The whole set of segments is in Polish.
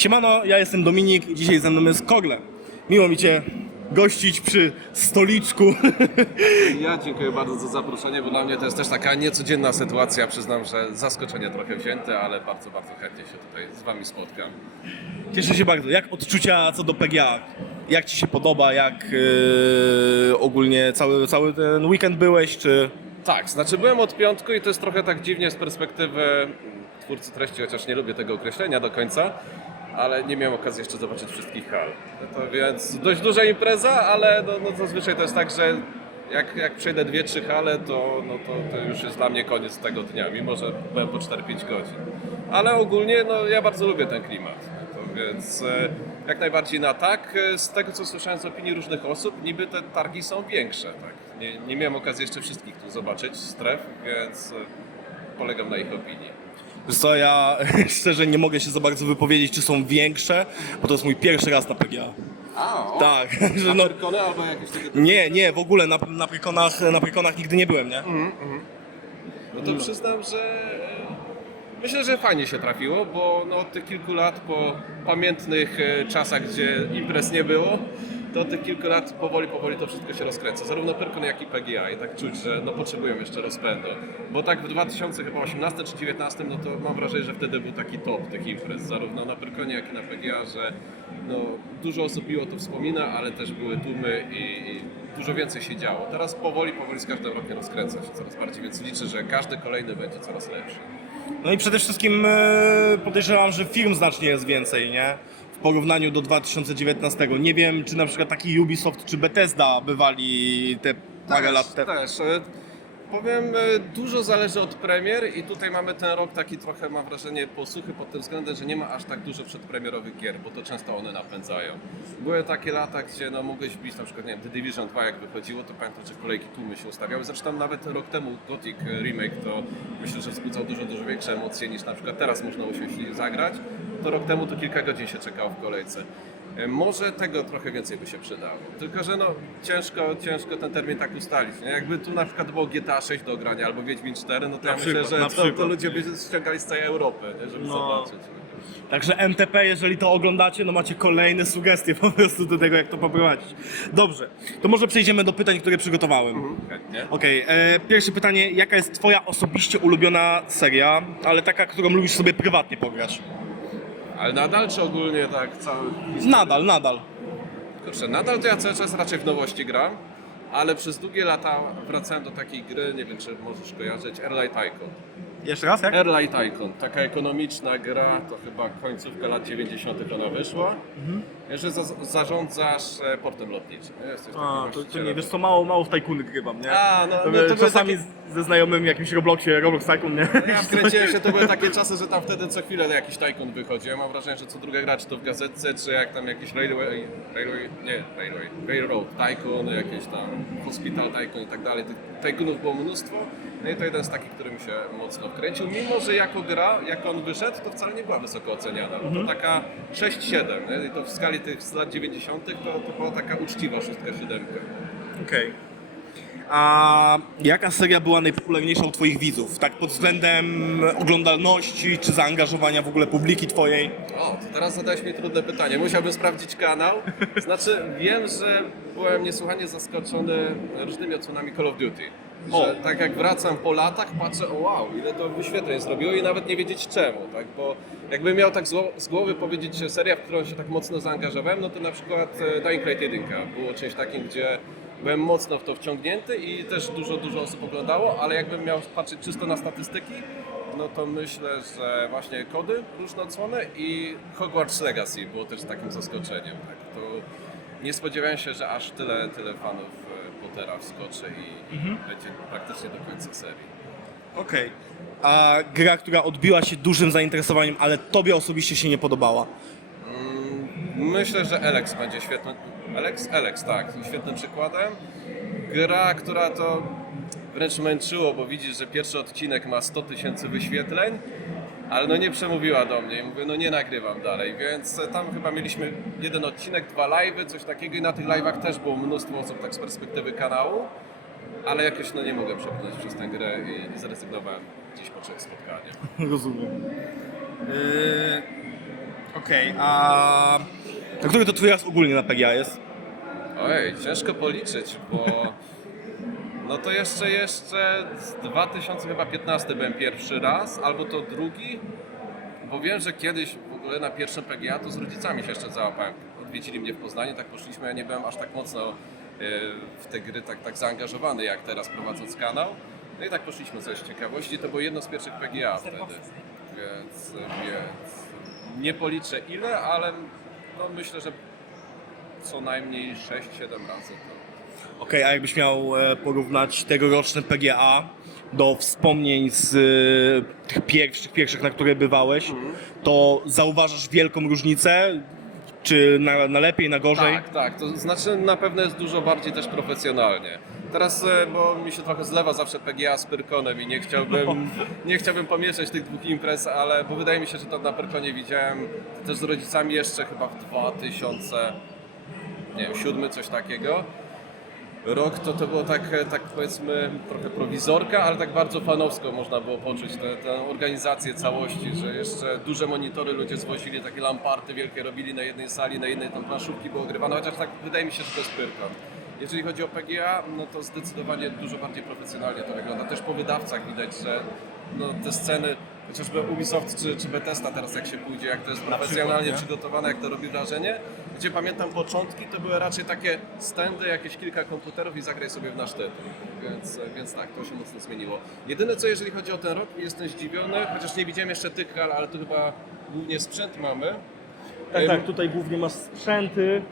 Siemano, ja jestem Dominik i dzisiaj ze mną jest Kogle. Miło mi Cię gościć przy stoliczku. Ja dziękuję bardzo za zaproszenie, bo dla mnie to jest też taka niecodzienna sytuacja. Przyznam, że zaskoczenie trochę wzięte, ale bardzo, bardzo chętnie się tutaj z Wami spotkam. Cieszę się bardzo. Jak odczucia co do PGA? Jak Ci się podoba? Jak yy, ogólnie cały, cały ten weekend byłeś? Czy... Tak, znaczy byłem od piątku i to jest trochę tak dziwnie z perspektywy twórcy treści, chociaż nie lubię tego określenia do końca, ale nie miałem okazji jeszcze zobaczyć wszystkich hal. No to więc dość duża impreza, ale no, no zazwyczaj to jest tak, że jak, jak przejdę dwie, trzy hale, to, no to, to już jest dla mnie koniec tego dnia, mimo że byłem po 4-5 godzin. Ale ogólnie no, ja bardzo lubię ten klimat. No to więc e, jak najbardziej na tak. E, Z tego co słyszałem z opinii różnych osób, niby te targi są większe. Tak? Nie, nie miałem okazji jeszcze wszystkich tu zobaczyć, stref, więc e, polegam na ich opinii. Wiesz co, ja szczerze nie mogę się za bardzo wypowiedzieć, czy są większe, bo to jest mój pierwszy raz na PGA. A, o, Tak, że no. no... Albo jakieś takie... Nie, nie, w ogóle na, na, Prykonach, na Prykonach nigdy nie byłem, nie? No to przyznam, że myślę, że fajnie się trafiło, bo no, od tych kilku lat po pamiętnych e, czasach, gdzie imprez nie było, to od tych kilku lat powoli, powoli to wszystko się rozkręca. Zarówno Pyrkon, jak i PGA i tak czuć, że no, potrzebują jeszcze rozpędu. Bo tak w 2018 czy 2019, no to mam wrażenie, że wtedy był taki top tych imprez, zarówno na Pyrkonie, jak i na PGA, że no, dużo osób miło to wspomina, ale też były tłumy i, i dużo więcej się działo. Teraz powoli, powoli z każdym rokiem rozkręca się coraz bardziej, więc liczę, że każdy kolejny będzie coraz lepszy. No i przede wszystkim e, podejrzewam, że firm znacznie jest więcej, nie? W porównaniu do 2019. Nie wiem, czy na przykład taki Ubisoft czy Bethesda bywali te parę lat temu. Też. Powiem, e, dużo zależy od premier i tutaj mamy ten rok taki trochę, mam wrażenie, posłuchy pod tym względem, że nie ma aż tak dużo przedpremierowych gier, bo to często one napędzają. Były takie lata, gdzie no, mogłeś wbić na przykład, nie wiem, The Division 2 jak wychodziło, to pamiętam, że kolejki tłumy się ustawiały. Zresztą nawet rok temu Gothic Remake to myślę, że wzbudzał dużo, dużo większe emocje niż na przykład teraz można usiąść i zagrać. To rok temu to kilka godzin się czekało w kolejce. E, Może tego trochę więcej by się przydało. Tylko, że no ciężko, ciężko ten termin tak ustalić. Nie? Jakby tu na przykład było GTA 6 do grania albo Wiedźmin 4, no to Na ja myślę, przykład, na że to, to przykład. ludzie by ściągali z całej Europy, nie? żeby No. zobaczyć. Także MTP, jeżeli to oglądacie, no macie kolejne sugestie po prostu do tego, jak to poprowadzić. Dobrze, to może przejdziemy do pytań, które przygotowałem. Chętnie. Okej, e, pierwsze pytanie, jaka jest twoja osobiście ulubiona seria, ale taka, którą lubisz sobie prywatnie pograć? Ale nadal czy ogólnie tak cały... Nadal, nadal. Kurczę, nadal to ja cały czas raczej w nowości gram, ale przez długie lata wracałem do takiej gry, nie wiem czy możesz kojarzyć, Airlight Tycoon. Jeszcze raz, jak? Airlight Tycoon, taka ekonomiczna gra, to chyba końcówka lat 90. ona wyszła, że za, zarządzasz e, portem lotniczym. A, to, to nie, wiesz co, mało, mało w Tajkuny grywam, nie? A, no, To no, to były czasami takie- ze znajomym w jakimś Robloxie, Roblox Tycoon, nie? Ja wkręciłem się, to były takie czasy, że tam wtedy co chwilę jakiś tajkun wychodził. Ja mam wrażenie, że co druga gra, czy to w gazetce, czy jak tam jakiś railway, railway nie, railway, railroad tycoon, jakieś tam hospital tycoon i tak dalej. Tych tajkunów było mnóstwo. No i to jeden z takich, który mi się mocno wkręcił. Mimo, że jako gra, jak on wyszedł, to wcale nie była wysoko oceniana. To taka 6-7, nie? I to w skali tych z lat 90. to, to była taka uczciwa szóstka, siódemka. Okej. A jaka seria była najpopularniejsza u twoich widzów? Tak pod względem oglądalności, czy zaangażowania w ogóle publiki twojej? O, to teraz zadałeś mi trudne pytanie. Musiałbym sprawdzić kanał. Znaczy, wiem, że byłem niesłychanie zaskoczony różnymi odsłonami Call of Duty. Że O. tak jak wracam po latach, patrzę, o wow, ile to wyświetleń zrobiło i nawet nie wiedzieć czemu, tak? Bo jakbym miał tak z głowy powiedzieć seria, w którą się tak mocno zaangażowałem, no to na przykład e, Dying Light 1 było czymś takim, gdzie byłem mocno w to wciągnięty i też dużo, dużo osób oglądało, ale jakbym miał patrzeć czysto na statystyki, no to myślę, że właśnie kody różne odsłony i Hogwarts Legacy było też takim zaskoczeniem. Tak? To nie spodziewałem się, że aż tyle, tyle fanów e, Pottera wskoczy i będzie praktycznie do końca serii. Okej. A gra, która odbiła się dużym zainteresowaniem, ale tobie osobiście się nie podobała? Mm, Myślę, że Alex będzie świetnym. Alex? Alex, tak, świetnym przykładem. Gra, która to wręcz męczyło, bo widzisz, że pierwszy odcinek ma 100 tysięcy wyświetleń, ale no nie przemówiła do mnie i mówię, no nie nagrywam dalej, więc tam chyba mieliśmy jeden odcinek, dwa live'y, coś takiego i na tych live'ach też było mnóstwo osób tak z perspektywy kanału, ale jakoś no nie mogłem przebrnąć przez tę grę i zrezygnowałem gdzieś po trzech spotkaniach. Rozumiem. Yy, Okej, a... A który to twój raz ogólnie na PGA jest? Ojej, ciężko policzyć, bo no to jeszcze jeszcze z 2015 byłem pierwszy raz, albo to drugi, bo wiem, że kiedyś w ogóle na pierwszym PGA to z rodzicami się jeszcze załapałem. Odwiedzili mnie w Poznaniu, tak poszliśmy, ja nie byłem aż tak mocno e, w te gry tak, tak zaangażowany jak teraz prowadząc kanał. No i tak poszliśmy coś ciekawości, to było jedno z pierwszych PGA wtedy, więc, więc nie policzę ile, ale no myślę, że co najmniej 6-7 razy. To... Okej, a jakbyś miał e, porównać tegoroczne PGA do wspomnień z e, tych pierwszych, pierwszych, na które bywałeś, to zauważasz wielką różnicę? Czy na, na lepiej, na gorzej? Tak, tak. To znaczy na pewno jest dużo bardziej też profesjonalnie. Teraz, e, bo mi się trochę zlewa zawsze PGA z Pyrkonem i nie chciałbym, nie chciałbym pomieszać tych dwóch imprez, ale bo wydaje mi się, że to na Pyrkonie widziałem też z rodzicami jeszcze chyba w 2000, nie wiem, siódmy, coś takiego. Rok to to było tak, e, tak powiedzmy trochę prowizorka, ale tak bardzo fanowsko można było poczuć tę, tę organizację całości, że jeszcze duże monitory ludzie zwozili, takie lamparty wielkie robili na jednej sali, na jednej tam planszówki było ogrywane, chociaż tak wydaje mi się, że to jest Pyrkon. Jeżeli chodzi o PGA, no to zdecydowanie dużo bardziej profesjonalnie to wygląda. Też po wydawcach widać, że no, te sceny, chociażby Ubisoft czy, czy Bethesda teraz jak się pójdzie, jak to jest profesjonalnie nie? przygotowane, jak to robi wrażenie. Gdzie pamiętam początki, to były raczej takie stędy, jakieś kilka komputerów i zagraj sobie w nasz tytuł. Więc, więc tak, to się mocno zmieniło. Jedyne co, jeżeli chodzi o ten rok, jestem zdziwiony, chociaż nie widziałem jeszcze tych hal, ale tu chyba głównie sprzęt mamy. Tak, tak, tutaj głównie masz sprzęty,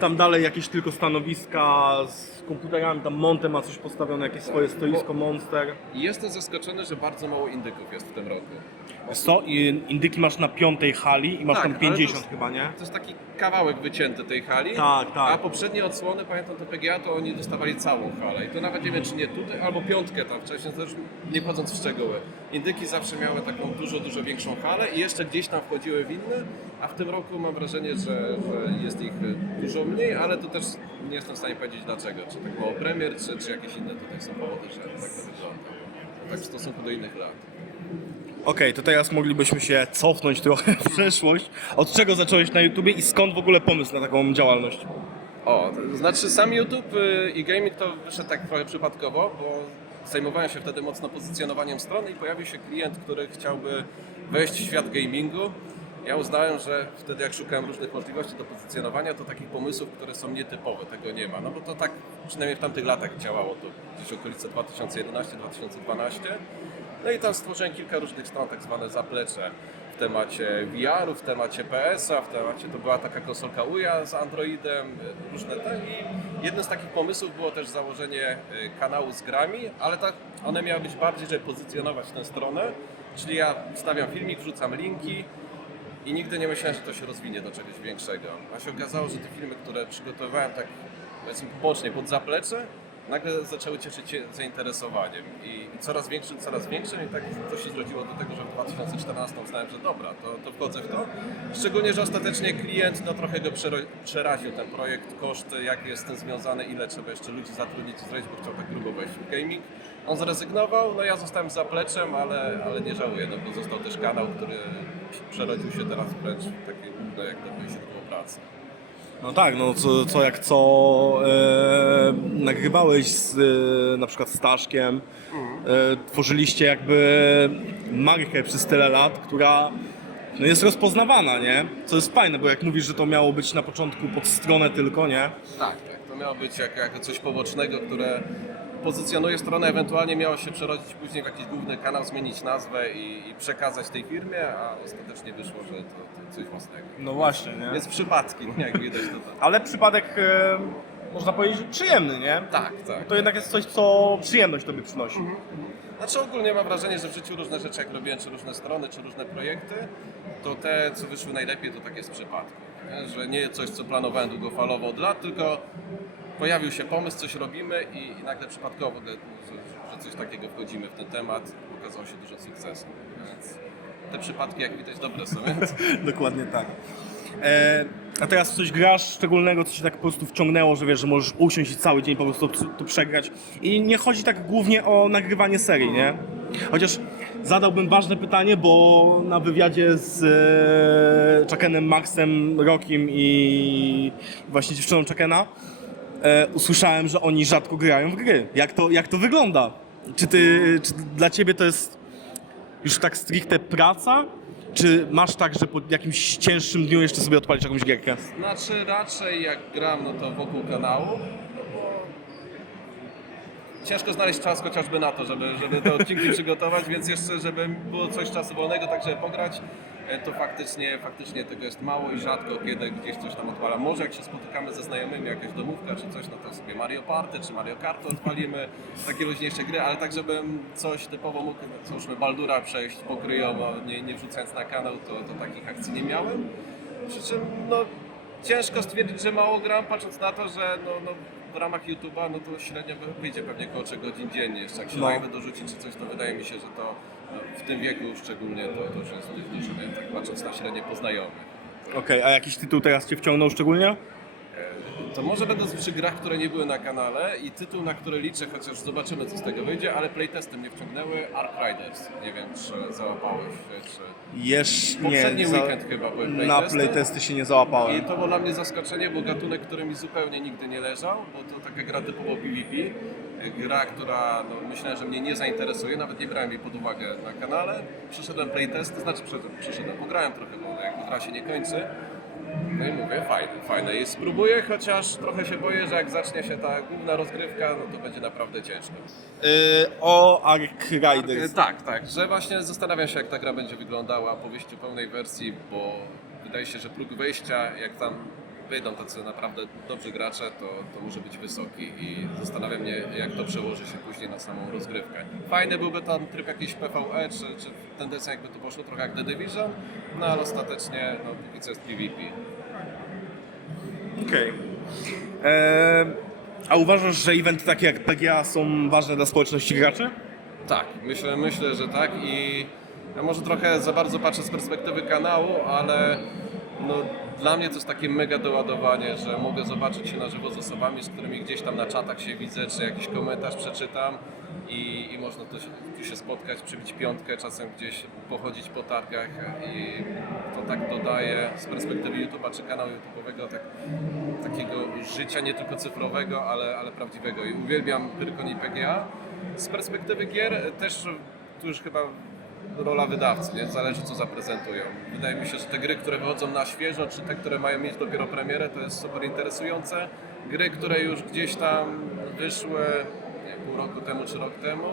tam dalej jakieś tylko stanowiska z komputerami, tam Monte ma coś postawione, jakieś swoje stoisko Monster. I Jestem zaskoczony, że bardzo mało indyków jest w tym roku. Co, i indyki masz na piątej hali i masz Tak, tam ale 50 to jest- chyba, nie? To jest taki kawałek wycięty tej hali. Tak, tak. A poprzednie odsłony, pamiętam to PGA, to oni dostawali całą halę. I to nawet nie wiem, czy nie tutaj, albo piątkę tam wcześniej, to już nie wchodząc w szczegóły. Indyki zawsze miały taką dużo, dużo większą halę i jeszcze gdzieś tam wchodziły w inne, a w tym roku mam wrażenie, że, że jest ich dużo mniej, ale to też nie jestem w stanie powiedzieć dlaczego. Czy tak mało premier, czy, czy jakieś inne tutaj są powody, że tak to wygląda. Tak w stosunku do innych lat. Okej, to teraz moglibyśmy się cofnąć trochę w przeszłość. Od czego zacząłeś na YouTubie i skąd w ogóle pomysł na taką działalność? O, to znaczy sam YouTube y, i gaming to wyszedł tak trochę przypadkowo, bo zajmowałem się wtedy mocno pozycjonowaniem strony i pojawił się klient, który chciałby wejść w świat gamingu. Ja uznałem, że wtedy jak szukałem różnych możliwości do pozycjonowania, to takich pomysłów, które są nietypowe, tego nie ma. No bo to tak przynajmniej w tamtych latach działało, to gdzieś okolice 2011-2012. No i tam stworzyłem kilka różnych stron, tak zwane zaplecze w temacie VR-u, w temacie PS-a, w temacie to była taka konsolka UJA z Androidem, różne te i jednym z takich pomysłów było też założenie y, kanału z grami, ale tak one miały być bardziej, żeby pozycjonować tę stronę, czyli ja wstawiam filmik, wrzucam linki i nigdy nie myślałem, że to się rozwinie do czegoś większego. A się okazało, że te filmy, które przygotowałem tak powiedzmy pobocznie pod zaplecze, nagle zaczęły cieszyć się zainteresowaniem i, coraz większym, coraz większym i tak to się zrodziło do tego, że w 2014 uznałem, że dobra, to, to wchodzę w to. Szczególnie, że ostatecznie klient no, trochę go przeraził ten projekt, koszty, jak jest z tym związane, ile trzeba jeszcze ludzi zatrudnić i zrobić, bo chciał tak grubo wejść w gaming. On zrezygnował, no ja zostałem zapleczem, ale, ale nie żałuję, no bo został też kanał, który przerodził się teraz wręcz w takie główne jak gdyby źródło pracy. No tak, no co, co jak co e, nagrywałeś z, e, na przykład Staszkiem, e, tworzyliście jakby markę przez tyle lat, która no jest rozpoznawana, nie? Co jest fajne, bo jak mówisz, że to miało być na początku pod stronę tylko, nie? Tak, tak. To miało być jak, jako coś pobocznego, które pozycjonuje stronę, ewentualnie miało się przerodzić później w jakiś główny kanał, zmienić nazwę i, i przekazać tej firmie, a ostatecznie wyszło, że to, to coś własnego. No właśnie, nie? Więc przypadki, nie, jak widać to tak. Ale przypadek, e, można powiedzieć, przyjemny, nie? Tak, tak. To jednak jest coś, co przyjemność tobie przynosi. Znaczy ogólnie mam wrażenie, że w życiu różne rzeczy jak robiłem, czy różne strony, czy różne projekty, to te, co wyszły najlepiej, to tak jest w przypadku. Nie? Że nie coś, co planowałem długofalowo od lat, tylko pojawił się pomysł, coś robimy i, i nagle przypadkowo, że, coś takiego wchodzimy w ten temat, okazało się dużo sukcesu. Więc te przypadki, jak widać, dobre są. Dokładnie tak. E, a teraz coś grasz szczególnego, co ci tak po prostu wciągnęło, że wiesz, że możesz usiąść i cały dzień po prostu to przegrać. I nie chodzi tak głównie o nagrywanie serii, nie? Chociaż zadałbym ważne pytanie, bo na wywiadzie z e, Chuckenem, Maxem, Rokim i właśnie dziewczyną Chuckena e, usłyszałem, że oni rzadko grają w gry. Jak to, jak to wygląda? Czy, ty, czy dla ciebie to jest już tak stricte praca? Czy masz tak, że po jakimś cięższym dniu jeszcze sobie odpalić jakąś gierkę? Znaczy raczej jak gram, no to wokół kanału, ciężko znaleźć czas chociażby na to, żeby, żeby te odcinki przygotować, więc jeszcze żeby było coś czasu wolnego, tak żeby pograć, e, to faktycznie, faktycznie tego jest mało i rzadko kiedy gdzieś coś tam odpalam. Może jak się spotykamy ze znajomymi, jakaś domówka czy coś, no to sobie Mario Party czy Mario Kart odpalimy, takie luźniejsze gry, ale tak żebym coś typowo mógł, cóżmy, Baldura przejść pokryjowo, nie, nie wrzucając na kanał, to, to takich akcji nie miałem. Przy czym no, ciężko stwierdzić, że mało gram, patrząc na to, że no, no, w ramach YouTube'a no to średnio wy- wyjdzie pewnie około 3 godzin dziennie. Jeszcze jak się No. live dorzuci czy coś, to wydaje mi się, że to no, w tym wieku szczególnie to, to już jest dużo, tak patrząc na średnie poznajomych. Okej, a jakiś tytuł teraz cię wciągnął szczególnie? To może będę przy grach, które nie były na kanale i tytuł, na który liczę, chociaż zobaczymy co z tego wyjdzie, ale playtesty mnie wciągnęły Ark Riders. Nie wiem, czy załapałeś się, czy... Jeszcze Poprzedni nie. za- weekend chyba były Na playtesty. playtesty się nie I załapałem. to było dla mnie zaskoczenie, bo gatunek, który mi zupełnie nigdy nie leżał, bo to taka gra typowo PvP. Gra, która no, myślałem, że mnie nie zainteresuje, nawet nie brałem jej pod uwagę na kanale. Przyszedłem playtest, to znaczy przyszedłem, przyszedłem, pograłem trochę, bo jakby gra się nie kończy. No i mówię, fajne, fajne. I spróbuję, chociaż trochę się boję, że jak zacznie się ta główna rozgrywka, no to będzie naprawdę ciężko. Yy, o Ark Riders. E, Tak, tak, że właśnie zastanawiam się, jak ta gra będzie wyglądała po wyjściu pełnej wersji, bo wydaje się, że próg wejścia, jak tam wyjdą tacy naprawdę dobrzy gracze, to, to może być wysoki i zastanawia mnie, jak to przełoży się później na samą rozgrywkę. Fajny byłby tam tryb jakiś PvE, czy, czy tendencja jakby to poszło trochę jak The Division, no ale ostatecznie, no póki co jest PvP. Okej. Eee, A uważasz, że eventy takie jak PGA są ważne dla społeczności graczy? Tak, myślę, myślę, że tak i ja może trochę za bardzo patrzę z perspektywy kanału, ale no, dla mnie to jest takie mega doładowanie, że mogę zobaczyć się na żywo z osobami, z którymi gdzieś tam na czatach się widzę, czy jakiś komentarz przeczytam i, i można tu się, tu się spotkać, przybić piątkę, czasem gdzieś pochodzić po targach i to tak dodaje z perspektywy YouTube'a czy kanału YouTube'owego tak, takiego życia nie tylko cyfrowego, ale, ale prawdziwego i uwielbiam Pyrkon i PGA. Z perspektywy gier też tu już chyba rola wydawcy, nie? Zależy co zaprezentują. Wydaje mi się, że te gry, które wychodzą na świeżo, czy te, które mają mieć dopiero premierę, to jest super interesujące. Gry, które już gdzieś tam wyszły nie, pół roku temu czy rok temu,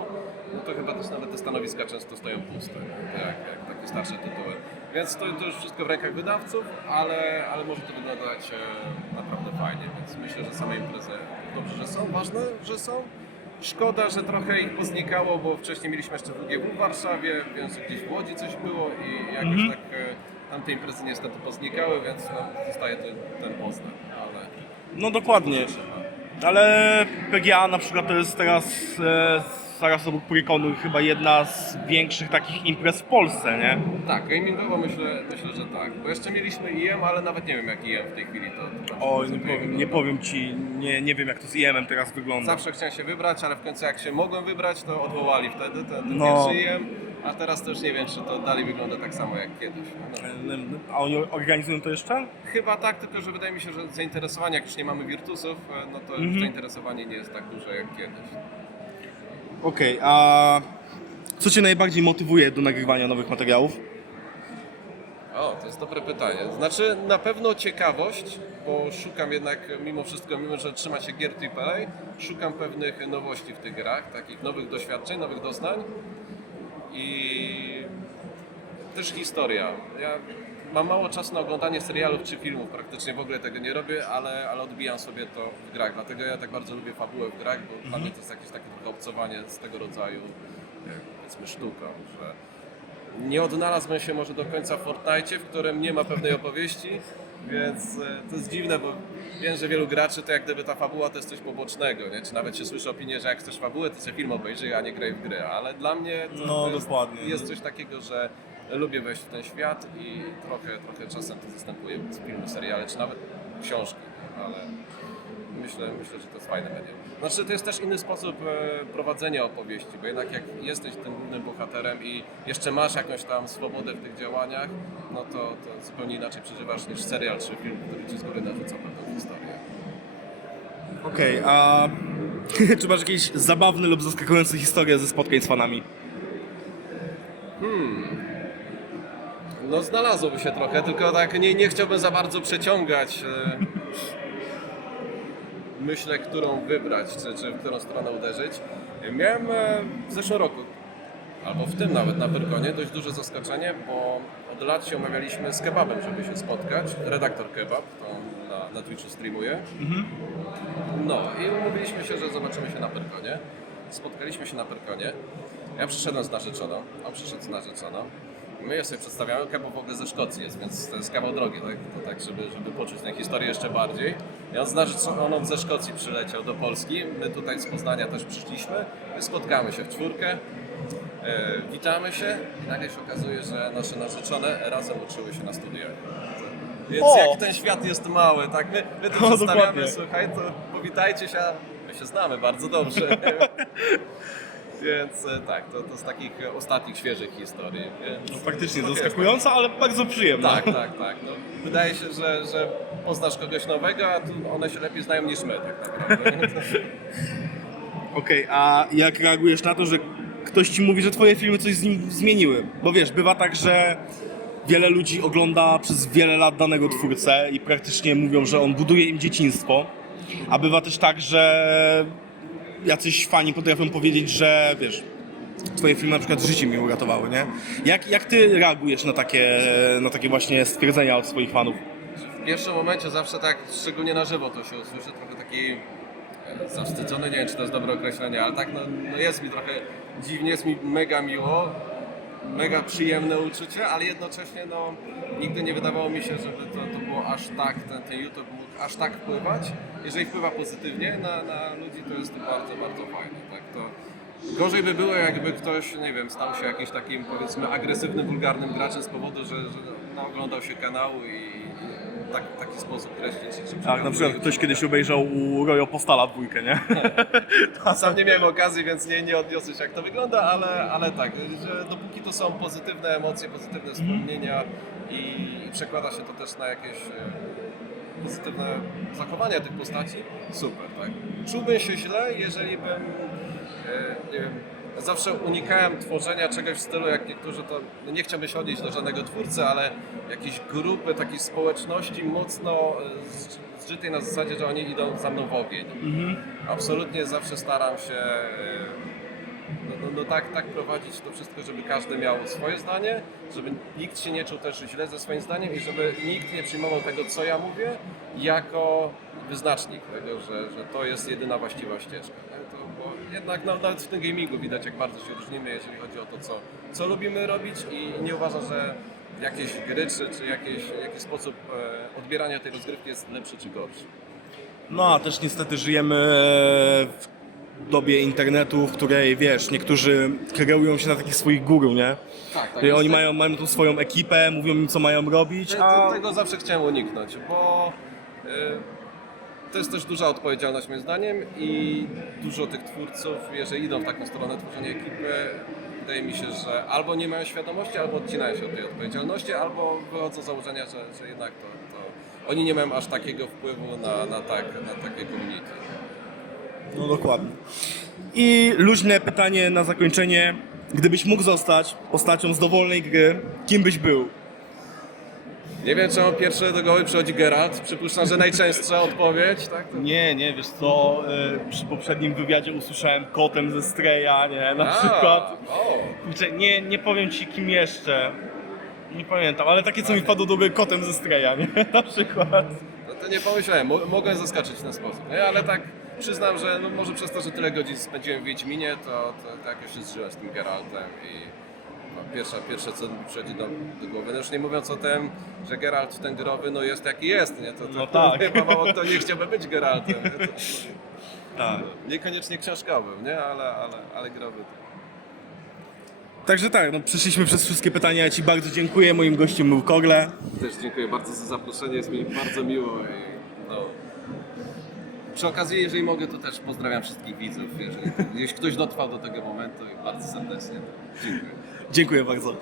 no to chyba też nawet te stanowiska często stoją puste, nie? jak, jak takie starsze tytuły. Więc to, to już wszystko w rękach wydawców, ale, ale może to wyglądać naprawdę fajnie, więc myślę, że same imprezy dobrze, że są, ważne, że są. Szkoda, że trochę ich poznikało, bo wcześniej mieliśmy jeszcze WGW w Warszawie, że gdzieś w Łodzi coś było i jakoś tak e, tamte imprezy niestety poznikały, więc no, zostaje ten, ten Poznań, ale No dokładnie. Ale PGA na przykład to jest teraz e, zaraz obok Pyrkonu chyba jedna z większych takich imprez w Polsce, nie? Tak, gamingowo myślę, myślę, że tak, bo jeszcze mieliśmy IM, ale nawet nie wiem jak IM w tej chwili to, to Oj, nie powiem, nie powiem ci, nie, nie wiem jak to z IM-em teraz wygląda. Zawsze chciałem się wybrać, ale w końcu jak się mogłem wybrać, to odwołali wtedy ten, ten No. pierwszy IM, a teraz też nie wiem, czy to dalej wygląda tak samo jak kiedyś. No. A oni organizują to jeszcze? Chyba tak, tylko że wydaje mi się, że zainteresowanie, jak już nie mamy Virtusów, e, no to Mhm. zainteresowanie nie jest tak duże jak kiedyś. Okej, a co cię najbardziej motywuje do nagrywania nowych materiałów? O, to jest dobre pytanie. Znaczy, na pewno ciekawość, bo szukam jednak, mimo wszystko, mimo że trzyma się gier AAA, szukam pewnych nowości w tych grach, takich nowych doświadczeń, nowych doznań i też historia. Ja mam mało czasu na oglądanie serialów czy filmów, praktycznie w ogóle tego nie robię, ale, ale odbijam sobie to w grach, dlatego ja tak bardzo lubię fabułę w grach, bo dla mnie to jest jakieś takie trochę obcowanie z tego rodzaju, e, powiedzmy, sztuką, że nie odnalazłem się może do końca w Fortnite, w którym nie ma pewnej opowieści, więc e, to jest dziwne, bo wiem, że wielu graczy to jak gdyby ta fabuła to jest coś pobocznego, nie? czy nawet się słyszy opinię, że jak chcesz fabułę, to sobie film obejrzyj, a nie graj w gry, ale dla mnie to, No, to jest, dokładnie. jest coś takiego, że lubię wejść w ten świat i trochę, trochę czasem to zastępuje filmy, seriale, czy nawet książki, ale myślę, myślę, że to jest fajne medium. Znaczy to jest też inny sposób e, prowadzenia opowieści, bo jednak jak jesteś tym głównym bohaterem i jeszcze masz jakąś tam swobodę w tych działaniach, no to, to zupełnie inaczej przeżywasz niż serial czy film, który ci z góry narzuca pewną historię. Okej, a czy masz jakieś zabawne lub zaskakujące historie ze spotkań z fanami? No znalazłoby się trochę, tylko tak nie, nie chciałbym za bardzo przeciągać. Myślę, którą wybrać, czy, czy w którą stronę uderzyć. Miałem e, w zeszłym roku, albo w tym nawet na Pyrkonie, dość duże zaskoczenie, bo od lat się umawialiśmy z kebabem, żeby się spotkać. Redaktor kebab, to na, na Twitchu streamuje. No i umówiliśmy się, że zobaczymy się na Pyrkonie. Spotkaliśmy się na Pyrkonie. Ja przyszedłem z narzeczoną, on przyszedł z narzeczoną. My je sobie przedstawiamy, kebab w ogóle ze Szkocji jest, więc to jest kawał drogi, tak, to tak żeby, żeby poczuć tę historię jeszcze bardziej. I on z narzeczoną ze Szkocji przyleciał do Polski, my tutaj z Poznania też przyszliśmy, my spotkamy się w czwórkę, e, witamy się i nagle się okazuje, że nasze narzeczone razem uczyły się na studiach. Więc O! jak ten świat jest mały, tak? My, my tu No, przedstawiamy, dokładnie. słuchaj, to powitajcie się, a my się znamy bardzo dobrze. Więc e, tak, to, to z takich e, ostatnich, świeżych historii. Więc No, faktycznie tak jest. zaskakująca, ale bardzo przyjemna. Tak, tak, tak. No, wydaje się, że, że poznasz kogoś nowego, a tu one się lepiej znają niż my tak naprawdę. Okej, a jak reagujesz na to, że ktoś ci mówi, że twoje filmy coś z nim zmieniły? Bo wiesz, bywa tak, że wiele ludzi ogląda przez wiele lat danego twórcę i praktycznie mówią, że on buduje im dzieciństwo, a bywa też tak, że jacyś fani potrafią powiedzieć, że wiesz, twoje filmy na przykład życie mi uratowały, nie? Jak, jak ty reagujesz na takie, na takie właśnie stwierdzenia od swoich fanów? W pierwszym momencie zawsze tak, szczególnie na żywo to się usłyszy, trochę taki e, zawstydzony, nie wiem czy to jest dobre określenie, ale tak no, no jest mi trochę dziwnie, jest mi mega miło, mega przyjemne uczucie, ale jednocześnie no nigdy nie wydawało mi się, żeby to, to było aż tak, ten, ten YouTube mógł aż tak wpływać. Jeżeli wpływa pozytywnie na, na ludzi, to jest to bardzo, bardzo fajne, tak, to Gorzej by było, jakby ktoś, nie wiem, stał się jakimś takim, powiedzmy, agresywnym, wulgarnym graczem z powodu, że, że no, oglądał się kanału i, tak, taki sposób treści czy, czy Tak, na przykład ktoś kiedyś obejrzał u Royo Postala dwójkę, nie? Sam nie miałem okazji, więc nie, nie odniosę się jak to wygląda, ale, ale tak, że dopóki to są pozytywne emocje, pozytywne wspomnienia i, i przekłada się to też na jakieś e, pozytywne zachowania tych postaci, super, tak. Czułbym się źle, jeżeli bym, e, nie wiem, zawsze unikałem tworzenia czegoś w stylu, jak niektórzy to, no nie chciałbym się odnieść do żadnego twórcy, ale jakieś grupy, takiej społeczności mocno e, zżytej na zasadzie, że oni idą za mną w ogień. Absolutnie zawsze staram się e, no, tak, tak prowadzić to wszystko, żeby każdy miał swoje zdanie, żeby nikt się nie czuł też źle ze swoim zdaniem i żeby nikt nie przyjmował tego, co ja mówię, jako wyznacznik tego, że, że to jest jedyna właściwa ścieżka. To, bo jednak no, nawet w tym gamingu widać, jak bardzo się różnimy, jeżeli chodzi o to, co, co lubimy robić i nie uważam, że jakieś gry czy, czy jakieś, jakiś sposób e, odbierania tej rozgrywki jest lepszy czy gorszy. No a też niestety żyjemy w dobie internetu, w której wiesz, niektórzy kreują się na takich swoich guru, nie? Tak, tak. I oni mają, mają tu swoją ekipę, mówią im co mają robić, a te- Tego zawsze chciałem uniknąć, bo y, to jest też duża odpowiedzialność moim zdaniem i dużo tych twórców, jeżeli idą w taką stronę tworzenia ekipy, wydaje mi się, że albo nie mają świadomości, albo odcinają się od tej odpowiedzialności, albo wychodzą z założenia, że, że jednak to, to oni nie mają aż takiego wpływu na, na, tak, na takie community. No dokładnie. I luźne pytanie na zakończenie. Gdybyś mógł zostać postacią z dowolnej gry, kim byś był? Nie wiem, czemu pierwszy do głowy przychodzi Geralt. Przypuszczam, że najczęstsza odpowiedź, tak? To... Nie, nie, wiesz co, y, przy poprzednim wywiadzie usłyszałem kotem ze Streja, nie, na A, przykład. O, Kurczę, nie, nie powiem ci kim jeszcze. Nie pamiętam, ale takie co mi wpadło do głowy kotem ze Streja, nie? Na przykład. No to nie pomyślałem, Mo- mogłem zaskoczyć w ten sposób, nie? ale tak przyznam, że no może przez to, że tyle godzin spędziłem w Wiedźminie, to, to, to jakoś się zżyłem z tym Geraltem i no, pierwsze, pierwsze co mi przychodzi do, do głowy, no już nie mówiąc o tym, że Geralt ten growy no jest jaki jest, nie? To, to No tak. chyba mało kto nie chciałby być Geraltem, nie? To, Tak. niekoniecznie książkowym, nie? Ale, ale, ale growy to. Także tak, no przeszliśmy przez wszystkie pytania, ja ci bardzo dziękuję, moim gościem był Kogle. Też dziękuję bardzo za zaproszenie, jest mi bardzo miło i to przy okazji, jeżeli mogę, to też pozdrawiam wszystkich widzów. Jeżeli ktoś dotrwał do tego momentu bardzo serdecznie. Dziękuję. Dziękuję bardzo.